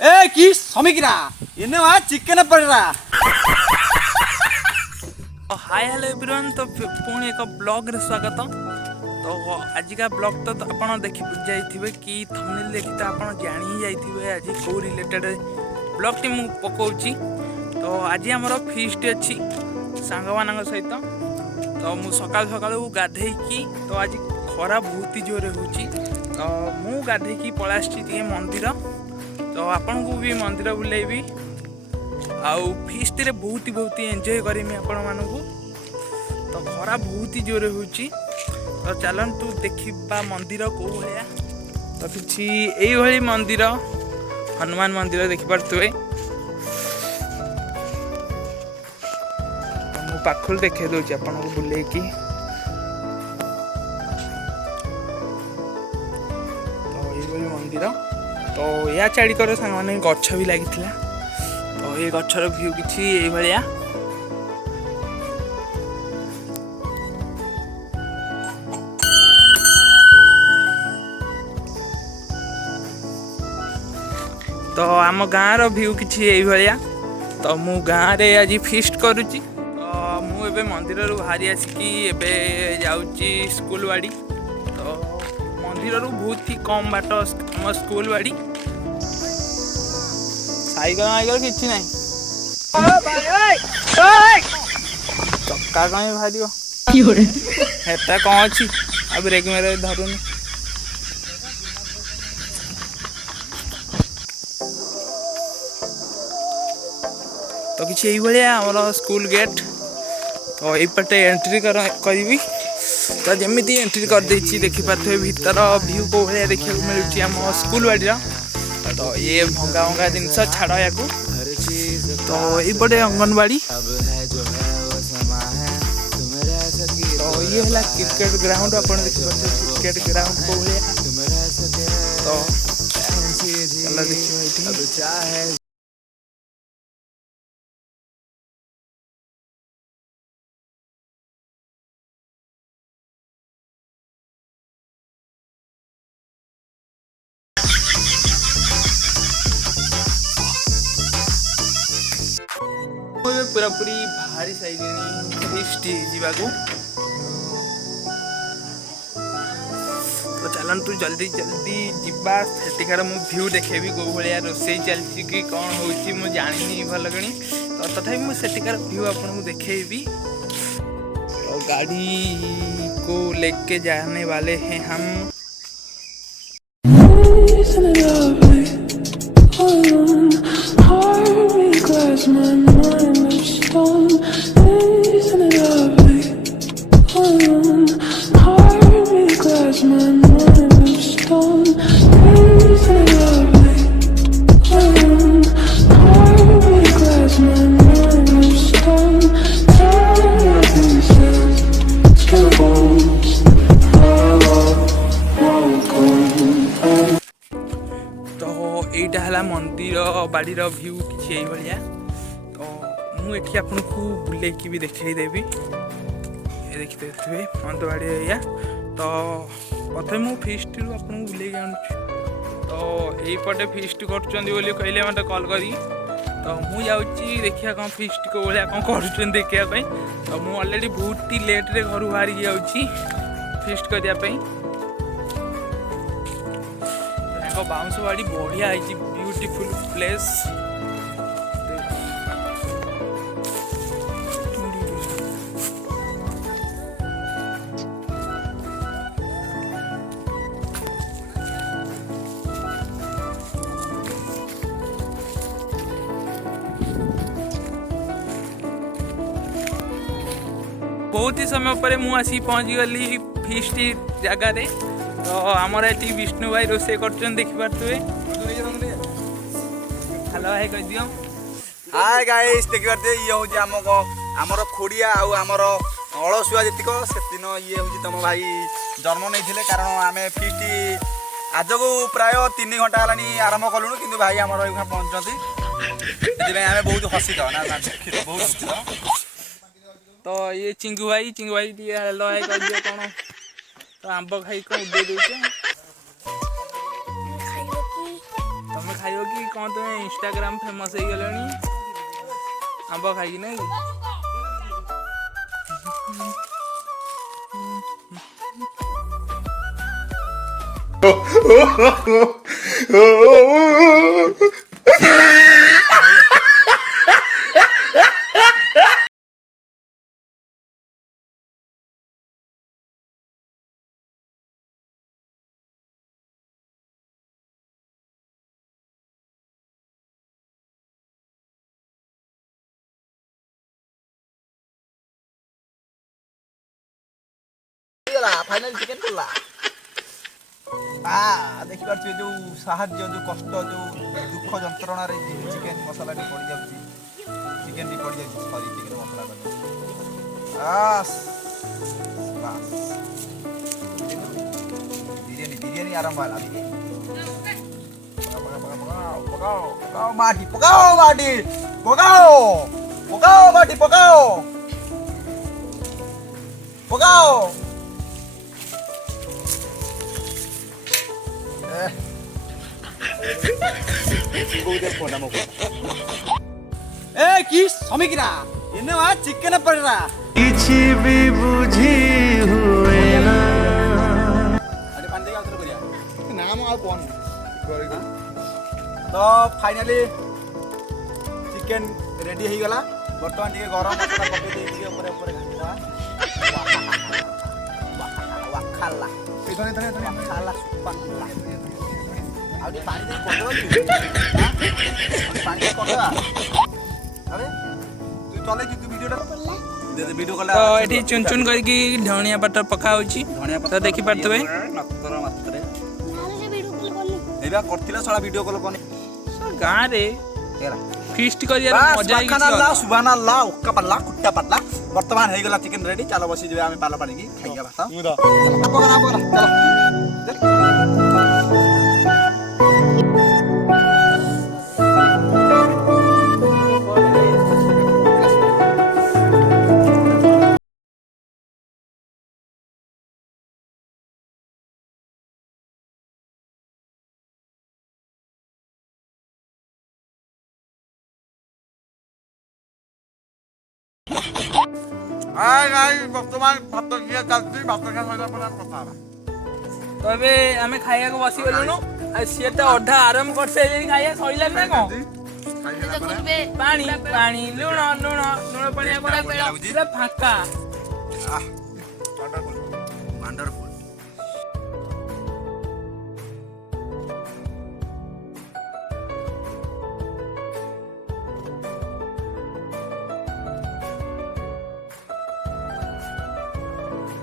ए कि समीकिरा इने वा चिकन पड़रा। Hi hello everyone. तो पुणी एक ब्लॉग रे स्वागत। तो आज का ब्लॉग तो आप देखी जाइए कि थंबनेल देखी तो आप जानी ही जाइए आज कौ रिलेटेड ब्लॉग टी मुझे पकाऊँगी। तो आज आमर फीस्ट अच्छी सांग मान सहित। तो मु सकाल सकाल गाधे तो आज खरा बहुत ही जोर हो तो मु गाधे पलि मंदिर। तो आपन को भी मंदिर बुलेबी आउ फीस्ट रे बहुत ही एंजॉय करमी आपण मानू। तो खरा बहुत ही जोर हो तो चलतु देखा मंदिर कौ भाया। तो किसी यही मंदिर हनुमान मंदिर देखिपे मु पाखु देखे दूसरी आपन को बुले की। तो ये मंदिर तो या चारिकर सांग मैंने गछ भी लगी। तो ये गछर व्यू किसी यही भाया। तो आम गाँव व्यू किसी यही भाया। तो मु गाँव रे आज फीस्ट करुच्ची। तो मुझे मंदिर बाहरी आसिकी जाऊँगी स्कूल बाड़ी। तो मंदिर बहुत ही कम बाट आम स्कूल बाड़ी। साइकेल माइकेल किसी ना चक्का कहीं बाहर हेटा कौन अच्छी अब ब्रेक मेरे धरुनी। तो किसी यही भाया आमर स्कूल गेट। तो यपटे एंट्री करी। तो जमी एंट्री कर देखिपे भीतर व्यू कौ भाया देखा मिलूँ आम स्कूल बाड़ी। तो ये भंगा भंगा जिनस छाड़ या। तो यपटे अंगनवाड़ी। तो ये है क्रिकेट ग्राउंड आप देखिए क्रिकेट ग्राउंड कौ भाया। तो देखिए पूरा पूरी बाहरी साइड को। तो चलतु जल्दी जल्दी जीवा सेठिकार मु व्यू देखेबी कौ भाया रोसई चलती कि कौन हो जानी भल कि। तो तथापि मुझे सेठिकार व्यू आपको देखेबी। तो गाड़ी को लेके जाने वाले हैं हम। एटा है मंदिर बाड़ीर व्यू किसी यही भाया। तो मुझे आपको बुले भी देखी देखते मंदिर बाड़ी एरिया। तो प्रथम मु फीस्ट रू आपको बुले आनुची। तो यहीपटे फीस्ट कर कहले मत कल करी। तो मुझे जाऊँगी देखिए कौन फीस्ट को भाया कौन कर देखापी। तो मुझे अलरेडी बहुत ही लेट्रे घर बाहर जाऊँगी फीस्ट करने। बाउंस बाड़ी बढ़िया है ब्यूटीफुल प्लेस। बहुत ही समय पर मुझे पहुँच गली फीस्ट जगार। तो आमर ये विष्णु भाई रोसे कर देखिपे। हेलो भाई कह दियो। हाय गाइस देखिपे ये हूँ आमर खोड़िया आमर अलसुआ जीतक से दिन ये हूँ तुम भाई जन्म नहीं कारण आम फीस्ट आज को प्राय 3 घंटा है आरंभ कलुणु कि भाई आम पहुँचती आम बहुत हसित बहुत। तो ये चिंगू भाई हेलो भाई कह दियो कौन। तो आंब खाई कौन उड़े दे तुम खाइब କି କ'ଣ ତୁମେ ଇନଷ୍ଟାଗ୍ରାମ ଫେମସ୍ ହେଇଗଲଣି ଆମ୍ବ ଖାଇକି ନାଇଁ କି? ফাইনাল চিকেন কলা ଦେଖିପାରୁଥିବେ ଯୋଉ ସାହାଯ୍ୟ ଯୋଉ କଷ୍ଟ ଯୋଉ ଦୁଃଖ ଯନ୍ତ୍ରଣାରେ ଚିକେନ ମସଲାଟି ପଡ଼ିଯାଉଛି ଚିକେନ ବି ପଡ଼ିଯାଉଛି ସରି ଚିକେନ ମସଲା ବିରିୟାନୀ ବିରିୟାନୀ ଆରମ୍ଭ ହେଲା ପକାଓ ମାଟି ପକାଓ ମାଟି ପକାଓ ପକାଓ ମାଟି ପକାଓ ପକାଓ কি সমিকিরা এনে চিকেন পড়রা কিছু भी বুঝি हुए ना আরে পানি দিয়ে আউতরে করিয়া নাম আর কোন তো ফাইনালি চিকেন রেডি হয়ে গলা বর্তমান টিকে গরম মশলা পকাই দেই টিকে উপরে উপরে ঘাঁটিবা ওয়াখালা এই ধরে ধরে ধরে ওয়াখালা সুপাকলা আউটি পানি দিয়ে কোদো পানি দিয়ে কোদো আরে তুই চলে কি তুই ভিডিওটা দে দে ভিডিও কল তো এটি চুন চুন କରିକି ଧଣିଆ ପତ୍ର ପକା ହଉଛି ତ ଦେଖି ପାରୁଥିବେ ନକ୍ତର ମାତ୍ରେ ଏଇବା କରିଥିଲା ସଳା ଭିଡିଓ କଲ କୋନି ଗାଁରେ ଏରା ଫିଷ୍ଟ କରିବାର ମଜା ହିଁ କିଛି ସୁବହାନାଲ୍ଲାହ ସୁବହାନାଲ୍ଲାହ ଉକ୍କା ପାল্লা କୁଟ୍ଟା ପାল্লা ବର୍ତ୍ତମାନ ହେଇଗଲା ଚିକେନ ରେଡି ଚାଲ ବସି ଯିବେ ଆମେ ପାଲ ପାଣିକି ଖାଇବା ଭାତ ଆପଗଲା ଆପଗଲା ଚାଲ ବର୍ତ୍ତମାନ ଭାତ ଖିଆ ଚାଲିଛି ଭାତ ଖିଆ ସରିଲା ପରେ ଆମେ କଥା ହେବା ତ ଏବେ ଆମେ ଖାଇବାକୁ ବସିଗଲୁଣୁ ଆଉ ସିଏ ତ ଅଧା ଆରମ୍ଭ କରିସାରିଲେଣି ଖାଇବା ସରିଲାଣି ନା କ'ଣ ପାଣି ପାଣି ଲୁଣ ଲୁଣ ଲୁଣ ପାଣି ପୁରା ଫାଙ୍କା ୱାଣ୍ଡରଫୁଲ